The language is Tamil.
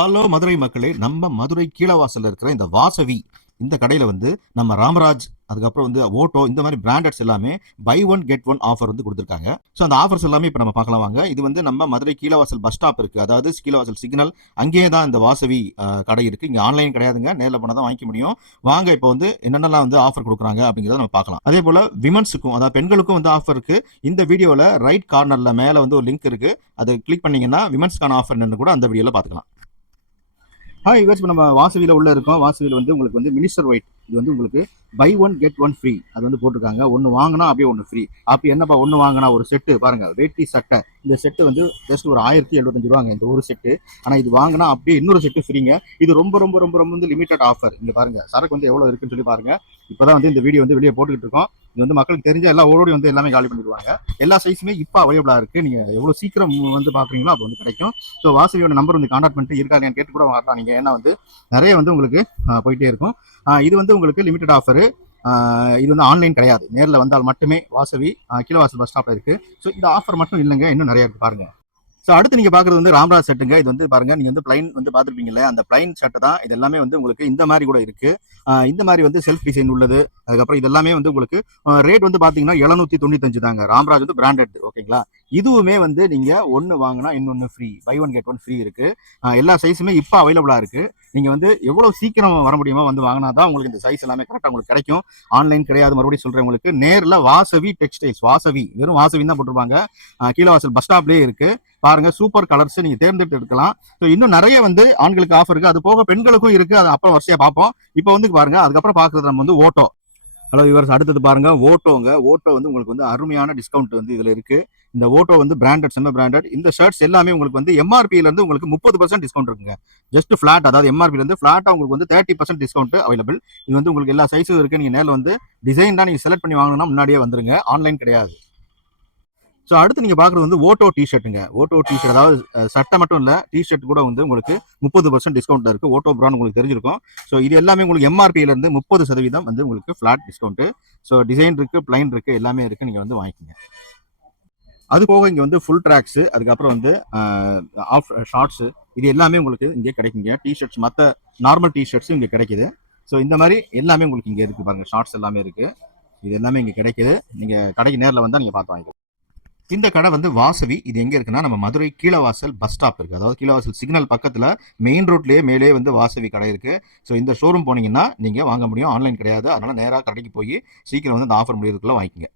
ஹலோ மதுரை மக்களே, நம்ம மதுரை கீழவாசல்ல இருக்கிற இந்த வாசவி இந்த கடையில வந்து நம்ம ராமராஜ், அதுக்கப்புறம் வந்து ஓட்டோ, இந்த மாதிரி பிராண்டட்ஸ் எல்லாமே buy one get one offer வந்து கொடுத்துருக்காங்க. ஸோ அந்த ஆஃபர்ஸ் எல்லாமே இப்போ நம்ம பார்க்கலாம் வாங்க. இது வந்து நம்ம மதுரை கீழவாசல் பஸ் ஸ்டாப் இருக்கு, அதாவது கீழவாசல் சிக்னல், அங்கேயே தான் இந்த வாசவி கடை இருக்கு. இங்கே ஆன்லைன் கிடையாதுங்க, நேரில் போனால் தான் வாங்கிக்க முடியும். வாங்க இப்போ வந்து என்னென்னலாம் வந்து ஆஃபர் கொடுக்குறாங்க அப்படிங்கிறத நம்ம பார்க்கலாம். அதே போல விமன்ஸுக்கும், அதாவது பெண்களுக்கும் வந்து ஆஃபர் இருக்கு. இந்த வீடியோவில் ரைட் கார்னர்ல மேலே வந்து ஒரு லிங்க் இருக்கு, அதை கிளிக் பண்ணீங்கன்னா விமன்ஸ்க்கான ஆஃபர் என்னன்னு கூட அந்த வீடியோவில் பார்த்துக்கலாம். ஹாய் யுவர்ஸ், இப்போ நம்ம வாசவியில் உள்ள இருக்கோம். வாசவியில் வந்து உங்களுக்கு வந்து மினிஸ்டர் ஒயிட், இது வந்து உங்களுக்கு buy one get one free அது வந்து போட்டிருக்காங்க. ஒன்று வாங்கினா அப்படியே ஒன்று ஃப்ரீ. அப்படி என்னப்பா ஒன்று வாங்கினா ஒரு செட்டு பாருங்க, வேட்டி சட்டை, இந்த செட்டு வந்து ஜஸ்ட் ஒரு 1075 ரூபாங்க இந்த ஒரு செட்டு. ஆனால் இது வாங்கினா அப்படியே இன்னொரு செட்டு ஃப்ரீங்க. இது ரொம்ப ரொம்ப ரொம்ப ரொம்ப வந்து லிமிடெட் ஆஃபர். இங்கே பாருங்க, சரக்கு வந்து எவ்வளோ இருக்குன்னு சொல்லி பாருங்க. இப்போதான் வந்து இந்த வீடியோ வந்து வெளியே போட்டுக்கிட்டு இருக்கோம். இது வந்து மக்களுக்கு தெரிஞ்ச எல்லா ஓடி வந்து எல்லாமே காலி பண்ணிடுவாங்க. எல்லா சைஸுமே இப்போ அவைலபிளாக இருக்குது. நீங்கள் எவ்வளோ சீக்கிரம் வந்து பார்க்குறீங்களோ அப்போ வந்து கிடைக்கும். ஸோ வாசவியோட நம்பர் வந்து கான்டாக்ட் பண்ணிட்டு இருக்காங்க கேட்டு கூட வரலாம் நீங்கள். ஏன்னா வந்து நிறைய வந்து உங்களுக்கு போயிட்டே இருக்கும். இது வந்து உங்களுக்கு லிமிடெட் ஆஃபரு. இது வந்து ஆன்லைன் கிடையாது, நேரில் வந்தால் மட்டுமே. வாசவி கீழவாசல் பஸ் ஸ்டாப்ல இருக்கு. ஸோ இந்த ஆஃபர் மட்டும் இல்லைங்க, இன்னும் நிறைய இருக்கு பாருங்க. ஸோ அடுத்து நீங்கள் பார்க்குறது வந்து ராம்ராஜ் செட்டுங்க. இது வந்து பாருங்க, நீங்கள் வந்து பிளைன் வந்து பார்த்துருப்பீங்கல்ல, அந்த பிளைன் ஷர்ட் தான் இது. எல்லாமே வந்து உங்களுக்கு இந்த மாதிரி கூட இருக்கு. இந்த மாதிரி வந்து செல்ஃப் டிசைன் உள்ளது. அதுக்கப்புறம் இது எல்லாமே வந்து உங்களுக்கு ரேட் வந்து பார்த்தீங்கன்னா 795 தாங்க. ராம்ராஜ் வந்து பிராண்டட், ஓகேங்களா. இதுவுமே வந்து நீங்கள் ஒன்று வாங்கினா இன்னொன்று free, buy one get one free இருக்கு. எல்லா சைஸுமே இப்போ அவைலபிளாக இருக்கு. நீங்கள் வந்து எவ்வளோ சீக்கிரம் வர முடியுமோ வந்து வாங்கினா தான் உங்களுக்கு இந்த சைஸ் எல்லாமே கரெக்டாக உங்களுக்கு கிடைக்கும். ஆன்லைன் கிடையாது, மறுபடியும் சொல்கிறேன் உங்களுக்கு. நேரில் வாசவி டெக்ஸ்டைல்ஸ், வாசவி வெறும் வாசவின்னு தான் போட்டிருப்பாங்க. கீழவாசல் பஸ் ஸ்டாப்லேயே இருக்கு. பாருங்க, சூப்பர் கலர்ஸ் நீங்க தேர்ந்தெடுத்து எடுக்கலாம். ஸோ இன்னும் நிறைய வந்து ஆண்களுக்கு ஆஃபர் இருக்கு, அது போக பெண்களுக்கும் இருக்கு. அது அப்புறம் வரிசையா பார்ப்போம். இப்போ வந்து பாருங்க, அதுக்கப்புறம் பார்க்கறது நம்ம வந்து ஓட்டோ. ஹலோ வியூவர்ஸ், அடுத்தது பாருங்க ஓட்டோங்க. ஓட்டோ வந்து உங்களுக்கு வந்து அருமையான டிஸ்கவுண்ட் வந்து இதுல இருக்கு. இந்த ஓட்டோ வந்து பிராண்டட், செம்ம பிராண்டட். இந்த ஷர்ட்ஸ் எல்லாமே உங்களுக்கு வந்து எம்ஆர்பியில இருந்து உங்களுக்கு 30% டிஸ்கவுண்ட் இருக்குங்க. ஜஸ்ட் ஃபிளாட், அதாவது எம்ஆர்பியில இருந்து ஃபிளாட்டா உங்களுக்கு வந்து 30% டிஸ்கவுண்ட் அவைலபிள். இது வந்து உங்களுக்கு எல்லா சைஸும் இருக்கு. நீங்க நேரில் வந்து டிசைன் தான் நீங்க செலக்ட் பண்ணி வாங்கணும்னா முன்னாடியே வந்துருங்க, ஆன்லைன் கிடையாது. ஸோ அடுத்து நீங்கள் பார்க்குறது வந்து ஓட்டோ டிஷர்ட்டுங்க. ஓட்டோ டிஷர்ட், அதாவது சட்டை மட்டும் இல்லை, டிஷர்ட் கூட வந்து உங்களுக்கு 30% டிஸ்கவுண்ட்டில் இருக்குது. ஓட்டோ பிராண்ட் உங்களுக்கு தெரிஞ்சிருக்கும். ஸோ இது எல்லாமே உங்களுக்கு எம்ஆர்பியிலேருந்து 30% வந்து உங்களுக்கு ஃப்ளாட் டிஸ்கவுண்ட்டு. ஸோ டிசைன் இருக்குது, பிளைன் இருக்குது, எல்லாமே இருக்குது. நீங்கள் வந்து வாங்கிக்கோங்க. அது போக இங்கே வந்து ஃபுல் ட்ராக்ஸு, அதுக்கப்புறம் வந்து ஆஃப் ஷார்ட்ஸு, இது எல்லாமே உங்களுக்கு இங்கே கிடைக்குங்க. டிஷர்ட்ஸ், மற்ற நார்மல் டிஷர்ட்ஸும் இங்கே கிடைக்குது. ஸோ இந்த மாதிரி எல்லாமே உங்களுக்கு இங்கே இருக்குது பாருங்கள். ஷார்ட்ஸ் எல்லாமே இருக்குது. இது எல்லாமே இங்கே கிடைக்குது. நீங்கள் கடைக்கு நேரில் வந்தால் நீங்கள் பார்த்து வாங்கிக்கலாம். இந்த கடை வந்து வாசவி. இது எங்க இருக்குன்னா, நம்ம மதுரை கீழவாசல் பஸ் ஸ்டாப் இருக்கு, அதாவது கீழவாசல் சிக்னல் பக்கத்துல மெயின் ரோட்லயே மேலே வந்து வாசவி கடை இருக்கு. ஸோ இந்த ஷோரூம் போனீங்கன்னா நீங்க வாங்க முடியும், ஆன்லைன் கிடையாது. அதனால நேராக கடைக்கு போய் சீக்கிரம் வந்து இந்த ஆஃபர் முடியறதுக்குள்ள வாங்கிக்கங்க.